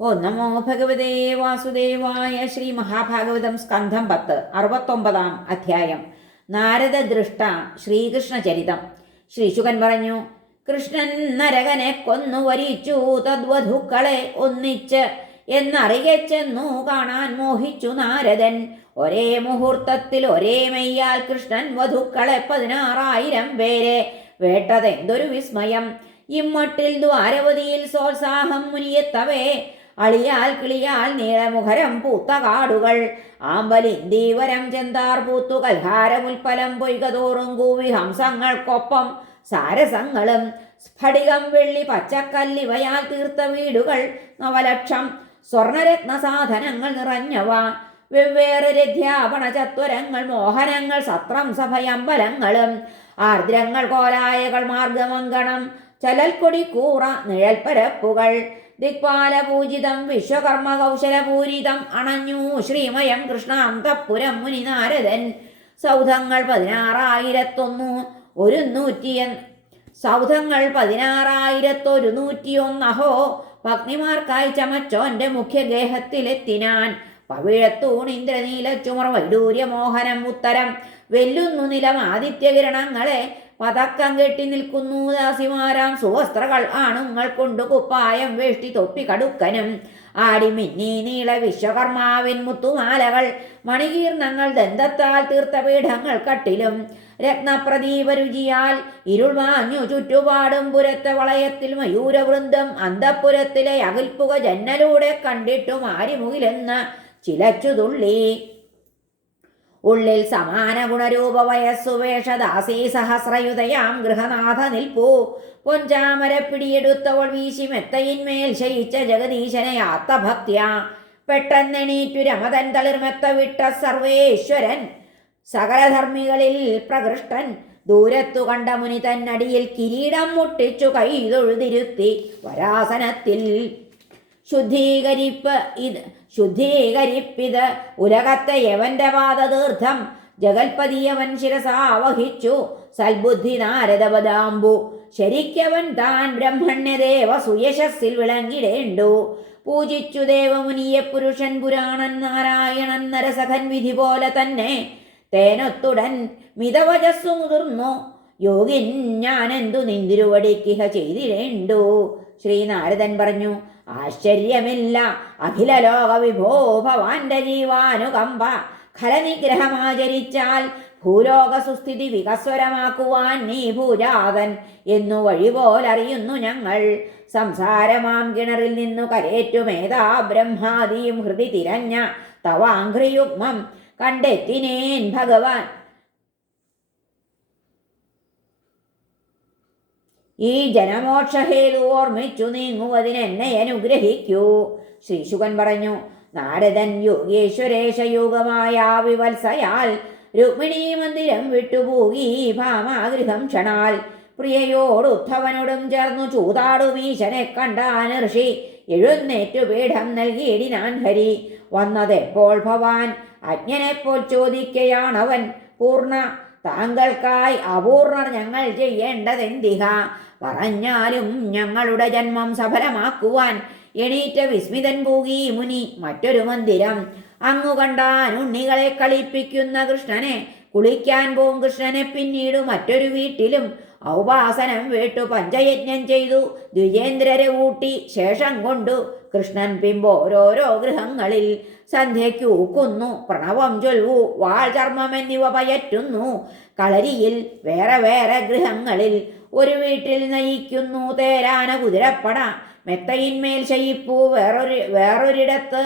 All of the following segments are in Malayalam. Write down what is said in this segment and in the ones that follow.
ഓ നമോ ഭഗവതേ വാസുദേവായ. ശ്രീ മഹാഭാഗവതം സ്കന്ധം 10 69 അധ്യായം. നാരദ ദൃഷ്ട ശ്രീകൃഷ്ണ ചരിതം. ശ്രീശുകൻ പറഞ്ഞു, കൃഷ്ണൻ നരകനെ കൊന്നു വരിച്ചു തദ്വധുക്കളെ ഒന്നിച്ച് എന്നറിയച്ചെന്നു കാണാൻ മോഹിച്ചു നാരദൻ. ഒരേ മുഹൂർത്തത്തിൽ ഒരേ മെയ്യാൽ കൃഷ്ണൻ വധുക്കളെ 16,000 പേരെ വേട്ടതെന്തൊരു വിസ്മയം. ഇമ്മട്ടിൽ ദ്വാരവതിയിൽ സോത്സാഹം മുനിയെത്തവേ അളിയാൽ കിളിയാൽ നീളമുഖരം പൂത്ത കാടുകൾ ആമ്പലിന്ദീവരം ചെന്താർ പൂത്തു കൽഹാരമുൽപ്പലം പൊയ്കതോറും കൂവി ഹംസങ്ങൾക്കൊപ്പം സാരസങ്ങളും സ്ഫടികം വെള്ളി പച്ചക്കല്ലിവയാൽ തീർത്ത വീടുകൾ 9,00,000 സ്വർണരത്ന സാധനങ്ങൾ നിറഞ്ഞവ വെവ്വേറെ രഥ്യാപണ ചത്വരങ്ങൾ മോഹനങ്ങൾ സത്രം സഭയമ്പലങ്ങളും ആർദ്രങ്ങൾ കോലായകൾ മാർഗമങ്കണം ചലൽക്കൊടി കൂറ നിഴൽപ്പരപ്പുകൾ ദിക്പാലപൂജിതം വിശ്വകർമ്മ കൗശലപൂരിതം അണഞ്ഞു ശ്രീമയം കൃഷ്ണാന്തപുരം മുനി നാരദൻ. സൗധങ്ങൾ 16,101 സൗധങ്ങൾ 16,101 അഹോ പത്നിമാർക്കായി ചമച്ചോന്റെ മുഖ്യഗേഹത്തിലെത്തിനാൻ. പവിഴത്തൂൺ ഇന്ദ്രനീല ചുമർ വൈഡൂര്യമോഹനം ഉത്തരം വെല്ലുന്നു നിലം ആദിത്യകിരണങ്ങളെ പതക്കം കെട്ടി നിൽക്കുന്നു ദാസിമാരാം സുവസ്ത്രകൾ ആണുങ്ങൾ കൊണ്ടു കുപ്പായം വേഷ്ടി തൊപ്പി കടുക്കനും ആടി മിന്നി നീള വിശ്വകർമാവിൻ മുത്തുമാലകൾ മണികീർണങ്ങൾ ദന്തത്താൽ തീർത്ത പീഠങ്ങൾ കട്ടിലും രത്നപ്രദീപരുചിയാൽ ഇരുൾ വാങ്ങു ചുറ്റുപാടും പുരത്തെ വളയത്തിൽ മയൂരവൃന്ദം അന്തഃപുരത്തിലെ അകിൽപ്പുക ജന്നലൂടെ കണ്ടിട്ടും ആരിമുകിലെന്ന് ചിലച്ചു തുള്ളി. ഉള്ളിൽ സമാന ഗുണരൂപ വയസ്സുവേഷദാസീ സഹസ്രയുതയാം ഗൃഹനാഥ നിൽപ്പൂ പൊഞ്ചാമര പിടിയെടുത്തവൾ വീശി മെത്തയിന്മേൽ ശയിച്ച ജഗദീശനെ ആത്തഭക്ത്യ പെട്ടെന്നെണീറ്റു രമതൻ തളിർമെത്ത വിട്ട സർവേശ്വരൻ സകലധർമ്മികളിൽ പ്രകൃഷ്ടൻ ദൂരത്തു കണ്ട മുനി തന്നടിയിൽ കിരീടം മുട്ടിച്ചു കൈതൊഴുതിരുത്തി വരാസനത്തിൽ ശുദ്ധീകരിപ്പിത് ഉലകത്തെ യവന്റെ പാദതീർത്ഥം ജഗൽപതിയവൻ ശിരസാവഹിച്ചു സൽബുദ്ധി നാരദപദാംബു ശരിക്കവൻ താൻ ബ്രഹ്മണ്യദേവ സുയശസ്സിൽ വിളങ്ങിടേണ്ടു. പൂജിച്ചു ദേവമുനിയെ പുരുഷൻ പുരാണൻ നാരായണൻ നരസഖൻ വിധി പോലെ തന്നെ തേനൊത്തുടൻ മിതവജസ്സു മുതിർന്നു യോഗിൻ ഞാനെന്തു നിന്തിരുവടിക്കിഹ ചെയ്തിടേണ്ടു. ശ്രീനാരദൻ പറഞ്ഞു, ആശ്ചര്യമില്ല അഖില ലോക വിഭോ ഭവാന്റെ ജീവാനുകമ്പ ഖലനിഗ്രഹമാചരിച്ചാൽ ഭൂലോക സുസ്ഥിതി വികസ്വരമാക്കുവാൻ നീ ഭൂജാതൻ എന്നു വഴിപോലറിയുന്നു ഞങ്ങൾ. സംസാരമാം കിണറിൽ നിന്നു കരേറ്റുമേതാ ബ്രഹ്മാദിയും ഹൃദി തിരഞ്ഞ തവാഘ്രിയുഗ്മം കണ്ടെത്തിനേൻ ഭഗവാൻ. ഈ ജനമോക്ഷഹേതു ഓർമ്മിച്ചു നീങ്ങുവതിനെന്നെ അനുഗ്രഹിക്കൂ. ശ്രീശുകൻ പറഞ്ഞു, നാരദൻ യോഗേശ്വരേശ യോഗമായ വിവത്സയാൽ രുക്മിണീ മന്ദിരം വിട്ടുപോകി ഭാമാഗൃഹം ക്ഷണാൽ പ്രിയയോടുദ്ധവനോടും ചേർന്നു ചൂതാടുമീശനെ കണ്ടാൻ ഋഷി എഴുന്നേറ്റു പീഠം നൽകിയിടിനാൻ ഹരി. വന്നതെപ്പോൾ ഭവാൻ അജ്ഞനെപ്പോൾ ചോദിക്കയാണവൻ പൂർണ്ണ താങ്കൾക്കായി അപൂർണർ ഞങ്ങൾ ചെയ്യേണ്ടതെന്തിഹ പറഞ്ഞാലും ഞങ്ങളുടെ ജന്മം സഫലമാക്കുവാൻ എണീറ്റ വിസ്മിതൻ പൂകി മുനി മറ്റൊരു മന്ദിരം അങ്ങു കണ്ടാൻ ഉണ്ണികളെ കളിപ്പിക്കുന്ന കൃഷ്ണനെ കുളിക്കാൻ പോം കൃഷ്ണനെ പിന്നീട് മറ്റൊരു വീട്ടിലും ഔപാസനം വേട്ടു പഞ്ചയജ്ഞം ചെയ്തു ദ്വിജേന്ദ്രരെ ഊട്ടി ശേഷം കൊണ്ടു കൃഷ്ണൻ പിമ്പോരോരോ ഗൃഹങ്ങളിൽ സന്ധ്യയ്ക്ക് ഊക്കുന്നു പ്രണവം ചൊൽവു വാൾ ചർമ്മം എന്നിവ പയറ്റുന്നു. കളരിയിൽ വേറെ വേറെ ഗൃഹങ്ങളിൽ ഒരു വീട്ടിൽ നയിക്കുന്നു തേരാന കുതിരപ്പട മെത്തയിന്മേൽ ശയിപ്പൂ വേറൊരിടത്ത്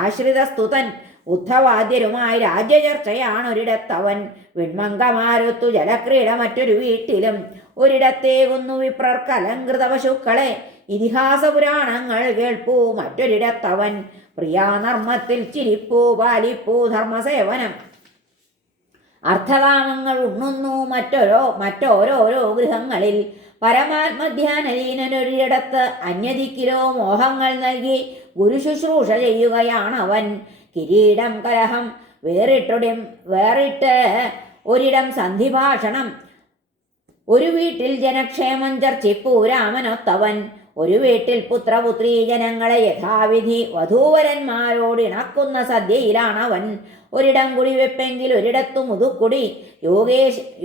ആശ്രിതസ്തുതൻ ഉദ്ധവാദ്യരുമായി രാജ്യചർച്ചയാണൊരിടത്തവൻ. വിൺമങ്കമാരൊത്തു ജലക്രീഡ മറ്റൊരു വീട്ടിലും ഒരിടത്തേകുന്നു വിപ്രർക്ക് അലങ്കൃത പശുക്കളെ ഇതിഹാസ പുരാണങ്ങൾ കേൾപ്പൂ മറ്റൊരിടത്തവൻ. പ്രിയാനർമ്മത്തിൽ ചിരിപ്പൂ പാലിപ്പൂ ധർമ്മസേവനം അർത്ഥകാമങ്ങൾ ഉണ്ണുന്നു മറ്റോരോരോ ഗൃഹങ്ങളിൽ. പരമാത്മധ്യാനലീനൊരിടത്ത് അന്യദിക്കിലോ മോഹങ്ങൾ നൽകി ഗുരുശുശ്രൂഷ ചെയ്യുകയാണവൻ. കിരീടം കലഹം വേറിട്ട് ഒരിടം സന്ധിഭാഷണം ഒരു വീട്ടിൽ ജനക്ഷേമം ചർച്ചിപ്പൂ രാമനൊത്തവൻ. ഒരു വീട്ടിൽ പുത്രപുത്രീ ജനങ്ങളെ യഥാവിധി വധൂവരന്മാരോട് ഇണക്കുന്ന സദ്യയിലാണവൻ. ഒരിടം കുടിവെപ്പെങ്കിൽ ഒരിടത്തു മുതുക്കുടി.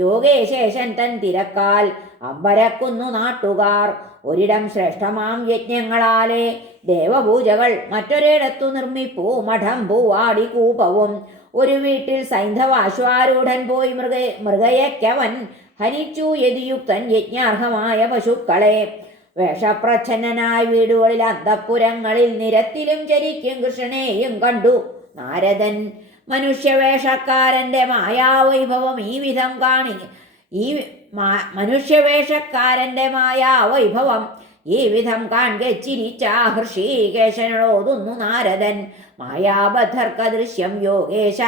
യോഗേശേഷൻ തൻ തിരക്കാൽ അമ്പരക്കുന്നു നാട്ടുകാർ. ഒരിടം ശ്രേഷ്ഠമാം യജ്ഞങ്ങളാലെ ദേവപൂജകൾ, മറ്റൊരിടത്തു നിർമ്മിപ്പൂ മഠം പൂവാടി കൂപവും. ഒരു വീട്ടിൽ സൈന്ധവാശ്വാരൂഢൻ പോയി മൃഗയക്കവൻ ഹനിച്ചു യതിയുക്തൻ യജ്ഞാർഹമായ പശുക്കളെ. വേഷപ്രച്ഛന്നനായി വീടുകളിൽ അന്തഃപുരങ്ങളിൽ നിരത്തിലും ചരിക്കും കൃഷ്ണനെയും കണ്ടു നാരദൻ. മനുഷ്യവേഷക്കാരൻ്റെ മായാവൈഭവം ഈ വിധം മനുഷ്യവേഷക്കാരൻ്റെ മായാവൈഭവം ഈ വിധം കാൺകെ ചിരിച്ച ഹൃഷീകേശനോടുന്നു നാരദൻ. മായാബദ്ധർക്കദൃശ്യം യോഗേശ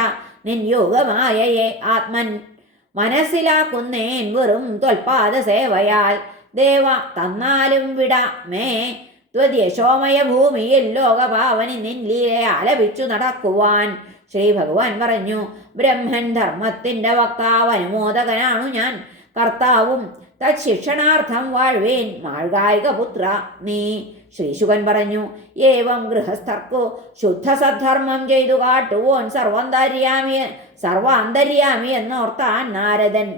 നിൻ യോഗമായയെ ആത്മൻ മനസ്സിലാക്കുന്നേൻ വെറും ത്വൽപാദ സേവയാൽ. ദേവ തന്നാലും വിട മേ ത്വദ്യശോമയ ഭൂമിയിൽ ലോകപാവനി നിൻ ലീല ആലപിച്ചു നടക്കുവാൻ. ശ്രീ ഭഗവാൻ പറഞ്ഞു, ബ്രഹ്മൻ ധർമ്മത്തിൻ്റെ വക്താവ് അനുമോദകനാണു ഞാൻ, കർത്താവും. തത്ശിക്ഷണാർത്ഥം വാഴ്വേൻ മാഴ്കായിക പുത്ര നീ. ശ്രീശുകൻ പറഞ്ഞു, ഏവം ഗൃഹസ്ഥർക്കു ശുദ്ധ സദ്ധർമ്മം ചെയ്തു കാട്ടുവോൻ സർവാന്തര്യാമി എന്നോർത്താൻ നാരദൻ.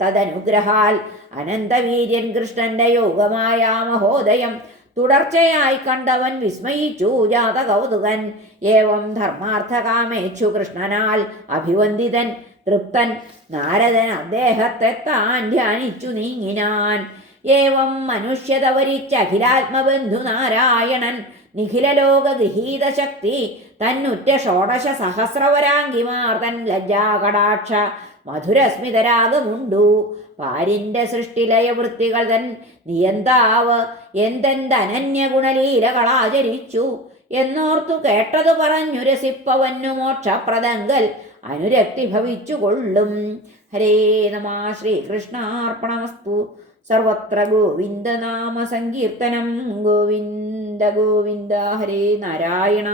തദനുഗ്രഹാൽ അനന്തവീര്യൻ കൃഷ്ണന്റെ യോഗമായ മഹോദയം തുടർച്ചയായി കണ്ടവൻ വിസ്മയിച്ചു ജാത കൗതുകൻ. ഏവം ധർമാർത്ഥകാമേച്ചു കൃഷ്ണനാൽ അഭിവന്ദിതൻ തൃപ്തൻ നാരദൻ അദ്ദേഹത്തെ താൻ ധ്യാനിച്ചു നീങ്ങിനാൻ. ഏവം മനുഷ്യത വരിച്ച അഖിലാത്മബന്ധു നാരായണൻ നിഖിലലോക ഗൃഹീത ശക്തി തന്നുറ്റ ഷോഡശ സഹസ്രവരാംഗിമാർ തൻ ലജ്ജാകടാക്ഷ മധുരസ്മിതരാഗമുണ്ടു. പാരിൻ്റെ സൃഷ്ടിലയവൃത്തികൾ തൻ നിയന്താവ് എന്തെന്തനന്യ ഗുണലീലകളാചരിച്ചു എന്നോർത്തു കേട്ടതു പറഞ്ഞു രസിപ്പവന്നു മോക്ഷപ്രദങ്കൽ അനുരക്തി ഭവിച്ചു കൊള്ളും. ഹരേ നമ. ശ്രീകൃഷ്ണാർപ്പണമസ്തു. സർവത്ര ഗോവിന്ദനാമ സങ്കീർത്തനം. ഗോവിന്ദ ഗോവിന്ദ. ഹരേ നാരായണ.